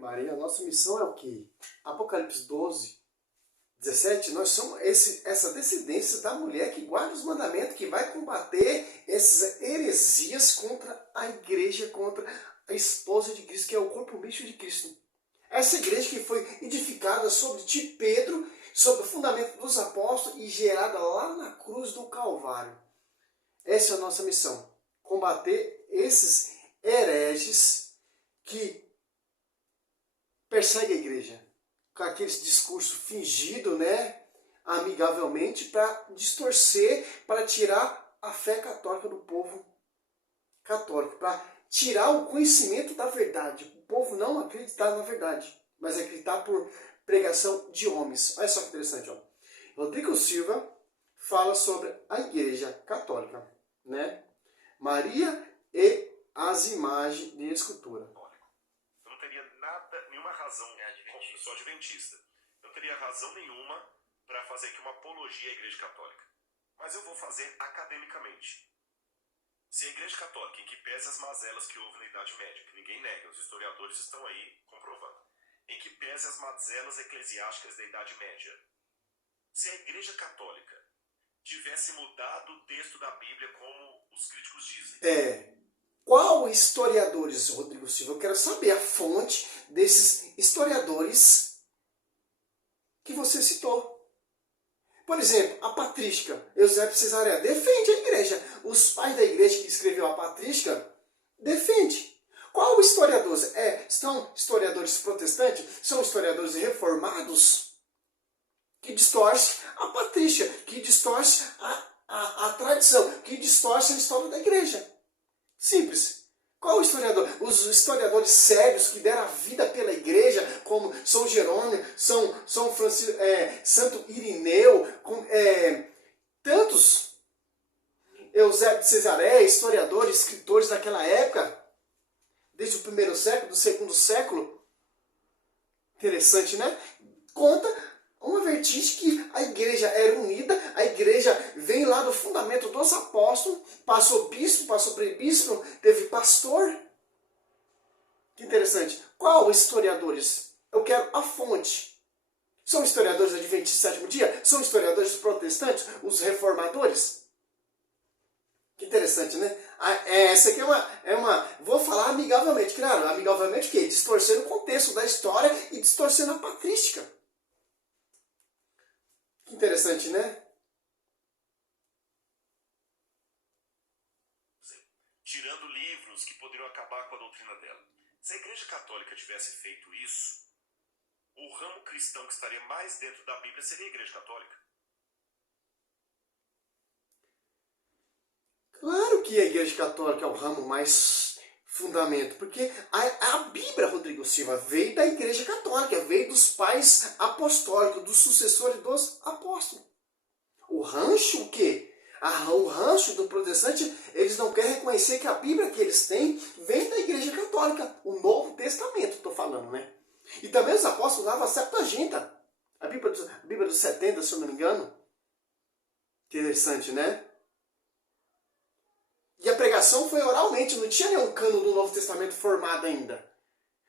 Maria, a nossa missão é o quê? Apocalipse 12, 17, nós somos essa descendência da mulher que guarda os mandamentos, que vai combater essas heresias contra a igreja, contra a esposa de Cristo, que é o corpo místico de Cristo. Essa igreja que foi edificada sobre de Pedro, sobre o fundamento dos apóstolos e gerada lá na cruz do Calvário. Essa é a nossa missão. Combater esses hereges que perseguem a igreja. Com aqueles discursos fingidos, né? Amigavelmente, para distorcer, para tirar a fé católica do povo católico. Para tirar o conhecimento da verdade. O povo não acreditar na verdade, mas acreditar por pregação de homens. Olha só que interessante, ó. Rodrigo Silva fala sobre a igreja católica, né? Maria e as imagens de escultura. Eu não teria nenhuma razão, eu sou adventista, eu não teria razão nenhuma para fazer aqui uma apologia à igreja católica. Mas eu vou fazer academicamente. Se a igreja católica, em que pese as mazelas que houve na Idade Média, que ninguém nega, os historiadores estão aí comprovando, em que pese as mazelas eclesiásticas da Idade Média, se a igreja católica tivesse mudado o texto da Bíblia como os críticos dizem. Qual historiadores, Rodrigo Silva? Eu quero saber a fonte desses historiadores que você citou. Por exemplo, a patrística, Eusébio Cesareia, defende a igreja. Os pais da igreja que escreveu a patrística, defende. Qual historiador? São historiadores protestantes? São historiadores reformados? Que distorce a patrística, que distorce a tradição, que distorce a história da igreja. Simples. Qual o historiador? Os historiadores sérios que deram a vida pela igreja, como São Jerônimo, São Francisco, Santo Irineu, tantos Eusébio de Cesareia, historiadores, escritores daquela época, desde o primeiro século, do segundo século. Interessante, né? Conta uma vertigem que a igreja era unida, a igreja vem lá do fundamento dos apóstolos, passou bispo, passou presbítero, teve pastor. Que interessante. Qual historiadores? Eu quero a fonte. São historiadores adventistas do sétimo dia? São historiadores protestantes? Os reformadores? Que interessante, né? Essa aqui vou falar amigavelmente. Claro, amigavelmente o quê? Distorcendo o contexto da história e distorcendo a patrística. Que interessante, né? Tirando livros que poderiam acabar com a doutrina dela. Se a Igreja Católica tivesse feito isso, o ramo cristão que estaria mais dentro da Bíblia seria a Igreja Católica. Claro que a Igreja Católica é o ramo mais fundamento, porque a Bíblia, Rodrigo Silva, veio da Igreja Católica, veio dos pais apostólicos, dos sucessores dos apóstolos. O rancho, o quê? O rancho do protestante, eles não querem reconhecer que a Bíblia que eles têm vem da Igreja Católica, o Novo Testamento, estou falando, né? E também os apóstolos usavam a Septuaginta, a Bíblia dos 70, se eu não me engano. Interessante, né? E a pregação foi oralmente, não tinha nenhum cano do Novo Testamento formado ainda.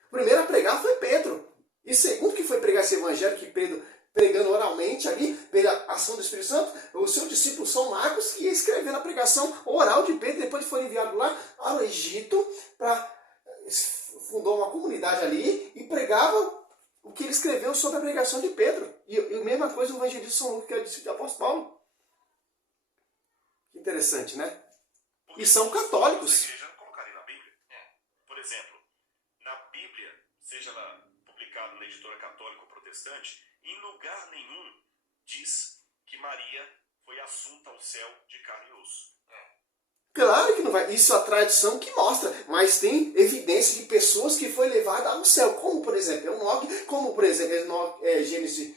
O primeiro a pregar foi Pedro. E segundo que foi pregar esse evangelho, que Pedro, pregando oralmente ali, pela ação do Espírito Santo, o seu discípulo São Marcos, que ia escrevendo a pregação oral de Pedro, depois foi enviado lá ao Egito, fundou uma comunidade ali e pregava o que ele escreveu sobre a pregação de Pedro. E a mesma coisa o evangelista São Lucas, que é o discípulo do apóstolo Paulo. Interessante, né? E são católicos. A igreja não colocaria na Bíblia. Por exemplo, na Bíblia, seja ela publicada na editora católica ou protestante, em lugar nenhum diz que Maria foi assunta ao céu de carne e osso. Claro que não vai. Isso é a tradição que mostra. Mas tem evidência de pessoas que foi levada ao céu. Como, por exemplo, Enoque, como, por exemplo, Gênesis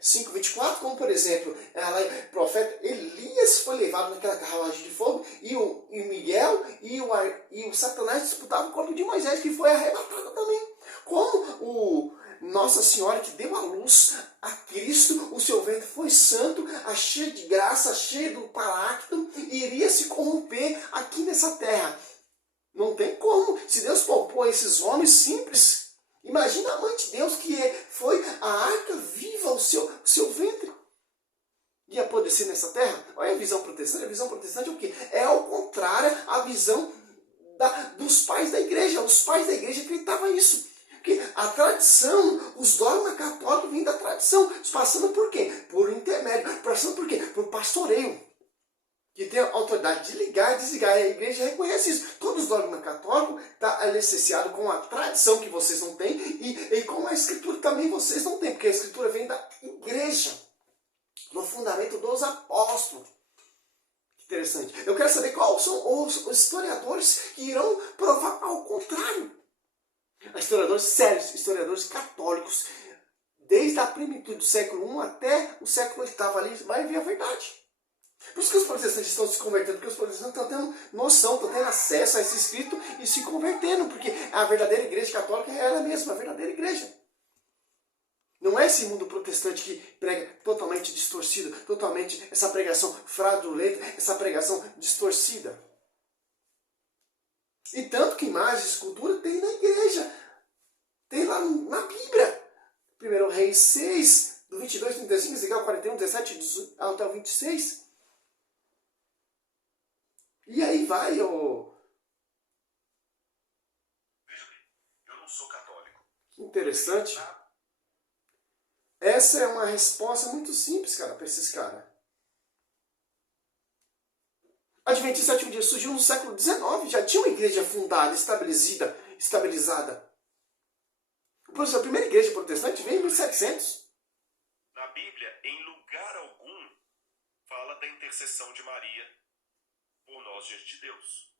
5:24, como, por exemplo, o profeta Elias foi levado naquela carruagem de fogo e o Miguel e o Satanás disputavam o corpo de Moisés, que foi arrebatado também. Como Nossa Senhora, que deu a luz a Cristo, o seu ventre foi santo, cheio de graça, cheio do Paráclito, e iria se corromper aqui nessa terra. Não tem como. Se Deus poupou esses homens simples, imagina Imagina a mãe de Deus que foi a arca viva ao seu ventre. Ia apodrecer nessa terra? Olha a visão protestante. A visão protestante é o quê? É ao contrário à visão dos pais da igreja. Os pais da igreja acreditavam nisso. Porque a tradição, os dogmas católicos vêm da tradição. Passando por quê? Por intermédio. Passando por quê? Por pastoreio. Que tem a autoridade de ligar e desligar. A igreja reconhece isso. Todos os dogmas católicos estão alicerciados com a tradição que vocês não têm e com a escritura também vocês não têm. Porque a escritura vem da igreja. No fundamento dos apóstolos. Que interessante. Eu quero saber quais são os historiadores que irão provar ao contrário. Historiadores sérios, historiadores católicos, desde a plenitude do século I até o século VIII ali, vai ver a verdade. Por isso que os protestantes estão se convertendo, porque os protestantes estão tendo noção, estão tendo acesso a esse espírito e se convertendo, porque a verdadeira igreja católica é ela mesma, a verdadeira igreja. Não é esse mundo protestante que prega totalmente distorcido, totalmente essa pregação fraudulenta, essa pregação distorcida. E tanto que imagem e escultura tem na igreja. Tem lá na Bíblia. 1 Reis 6, do 22, 35, Ezequiel 41, 17 até o 26. E aí vai o... Veja bem, eu não sou católico. Que interessante. Essa é uma resposta muito simples, cara, para esses caras. A Adventista Sétimo Dia surgiu no século XIX, já tinha uma igreja fundada, estabilizada. A primeira igreja protestante veio em 1700. Na Bíblia, em lugar algum, fala da intercessão de Maria por nós diante de Deus.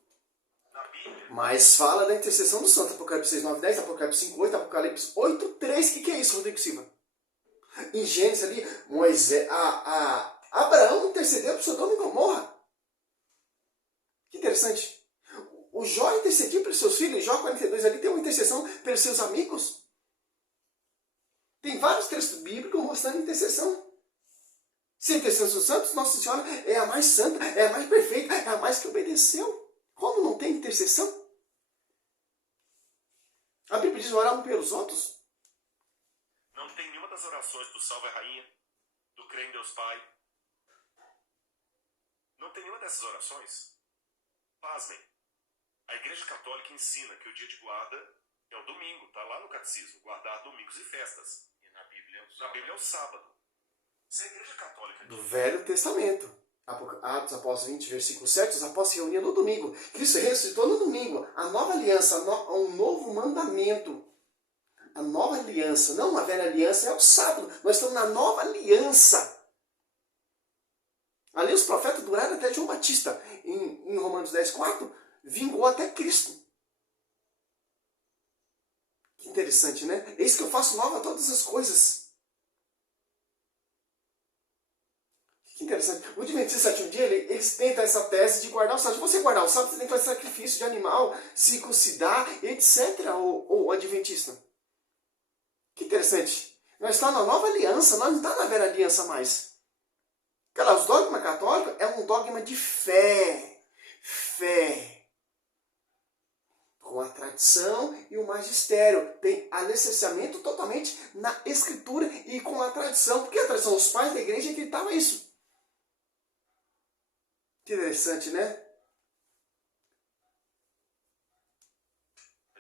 Na Bíblia... Mas fala da intercessão do santo. Apocalipse 6, 9, 10, Apocalipse 5, 8, Apocalipse 8, 3. O que é isso, Rodrigo Silva? Em Gênesis ali, Moisés, Abraão intercedeu para Sodoma e Gomorra. Que interessante. O Jó intercedia pelos seus filhos. Jó 42 ali tem uma intercessão pelos seus amigos. Tem vários textos bíblicos mostrando intercessão. Se a intercessão dos santos, Nossa Senhora é a mais santa, é a mais perfeita, é a mais que obedeceu. Como não tem intercessão? A Bíblia diz orar um pelos outros. Não tem nenhuma das orações do Salve a Rainha, do Crê em Deus Pai. Não tem nenhuma dessas orações. Pasmem. A Igreja Católica ensina que o dia de guarda é o domingo, está lá no catecismo, guardar domingos e festas. E na Bíblia é o sábado. Se a Igreja Católica... Do Velho Testamento. Atos Apóstolos 20, versículo 7, os apóstolos se reuniam no domingo. Cristo ressuscitou no domingo. A nova aliança, um novo mandamento. A nova aliança, não a velha aliança, é o sábado. Nós estamos na nova aliança. Ali os profetas duraram até João Batista. Em Romanos 10, 4, vingou até Cristo. Que interessante, né? Eis que eu faço nova todas as coisas. Que interessante. O Adventista Sétimo Dia, eles tentam essa tese de guardar o sábado. Se você guardar o sábado, você tem que fazer sacrifício de animal, circuncidar, etc. O Adventista. Que interessante. Nós estamos na nova aliança, nós não estamos na velha aliança mais. Cara, os dogmas católicos é um dogma de fé. Fé. Com a tradição e o magistério. Tem alicerciamento totalmente na escritura e com a tradição. Porque a tradição, os pais da igreja acreditavam isso. Que interessante, né?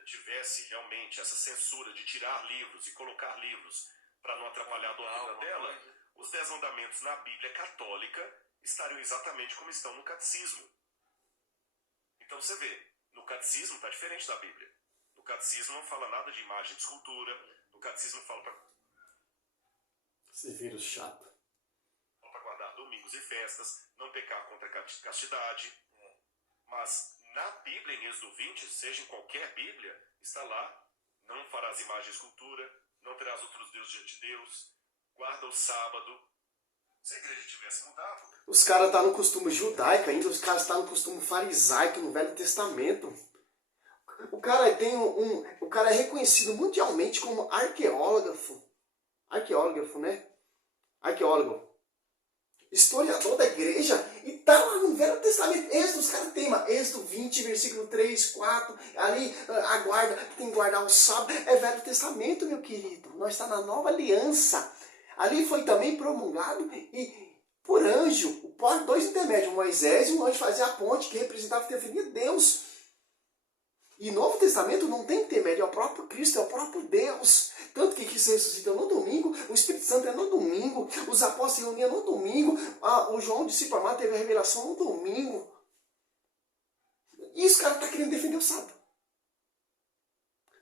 Tivesse realmente essa censura de tirar livros e colocar livros para não atrapalhar a doutrina dela, os 10 mandamentos na Bíblia católica estariam exatamente como estão no catecismo. Então você vê, no catecismo está diferente da Bíblia. No catecismo não fala nada de imagem de escultura, no catecismo fala para... Esse vírus chato. Fala para guardar domingos e festas, não pecar contra a castidade. Mas na Bíblia, em Êxodo 20, seja em qualquer Bíblia, está lá, não farás imagem de escultura, não terás outros deuses diante de Deus, guarda o sábado. Se a igreja tivesse mudado... Os caras estão no costume judaico ainda, os caras estão no costume farisaico no Velho Testamento. O cara o cara é reconhecido mundialmente como arqueógrafo. Arqueógrafo, né? Arqueólogo. historiador da igreja, e tá lá no Velho Testamento. Êxodo, os caras temam. Êxodo 20, versículo 3, 4, ali, aguarda, tem que guardar o sábado. É Velho Testamento, meu querido. Nós estamos na nova aliança. Ali foi também promulgado e por anjo, dois intermédios, Moisés e um anjo fazia a ponte que representava e definia Deus. E no Novo Testamento não tem intermédio, é o próprio Cristo, é o próprio Deus. Tanto que Cristo ressuscitou no domingo, o Espírito Santo é no domingo, os apóstolos se reuniam no domingo, o João, discípulo amado, teve a revelação no domingo. E os caras estão querendo defender o sábado.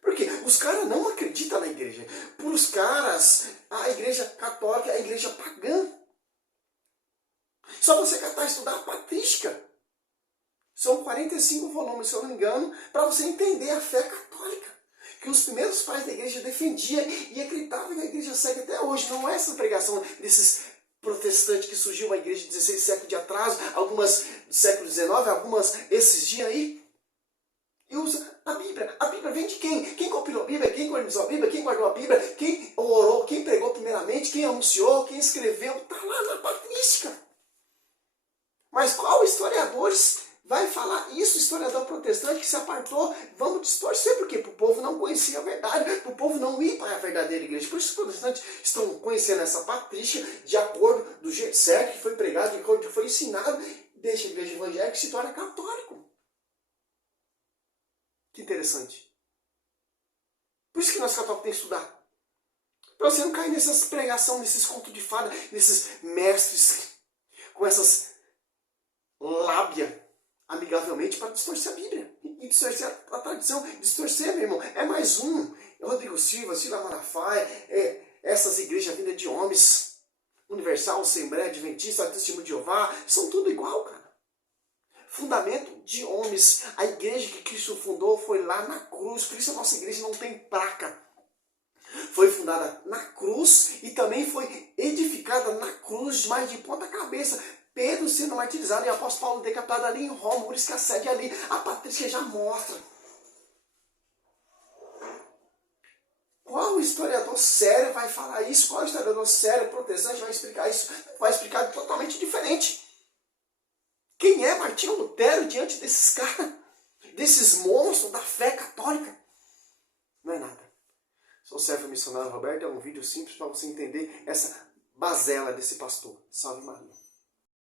Por quê? Os caras não acreditam na igreja. Para os caras, a igreja católica é a igreja pagã. Só você catar e estudar a patrística. São 45 volumes, se eu não me engano, para você entender a fé católica. Que os primeiros pais da igreja defendiam e acreditavam que a igreja segue até hoje. Não é essa pregação desses protestantes que surgiu a igreja de 16 séculos de atraso, algumas do século XIX, algumas esses dias aí. E usa a Bíblia. A Bíblia vem de quem? Quem compilou a Bíblia? Quem organizou a Bíblia? Quem guardou a Bíblia? Quem orou? Quem pregou primeiramente? Quem anunciou? Quem escreveu? Está lá na patrística. Mas qual historiadores vai falar isso, historiador protestante que se apartou? Vamos distorcer, porque para o povo não conhecia a verdade, para o povo não ir para a verdadeira igreja. Por isso os protestantes estão conhecendo essa patrística de acordo do jeito certo que foi pregado, de acordo que foi ensinado, deixa a igreja evangélica e se torna católico. Que interessante. Por isso que nós católicos temos que estudar. Para você não cair nessas pregações, nesses contos de fada, nesses mestres com essas lábia amigavelmente para distorcer a Bíblia e distorcer a tradição. Distorcer, meu irmão, é mais um. Rodrigo Silva, Sila Malafaia, essas igrejas vindas de homens, Universal, Assembleia Adventista, Testemunho de Jeová, são tudo igual, cara. Fundamento de homens. A igreja que Cristo fundou foi lá na cruz. Por isso a nossa igreja não tem placa. Foi fundada na cruz e também foi edificada na cruz, mais de ponta cabeça. Pedro sendo martirizado e o apóstolo Paulo decapitado ali em Roma, por isso que a sede ali, a patrística já mostra. Qual historiador sério vai falar isso? Qual historiador sério, protestante, vai explicar isso? Vai explicar totalmente diferente. Quem é Martinho Lutero diante desses caras? Desses monstros da fé católica? Não é nada. Sou o servo missionário Roberto, é um vídeo simples para você entender essa bazela desse pastor. Salve Maria.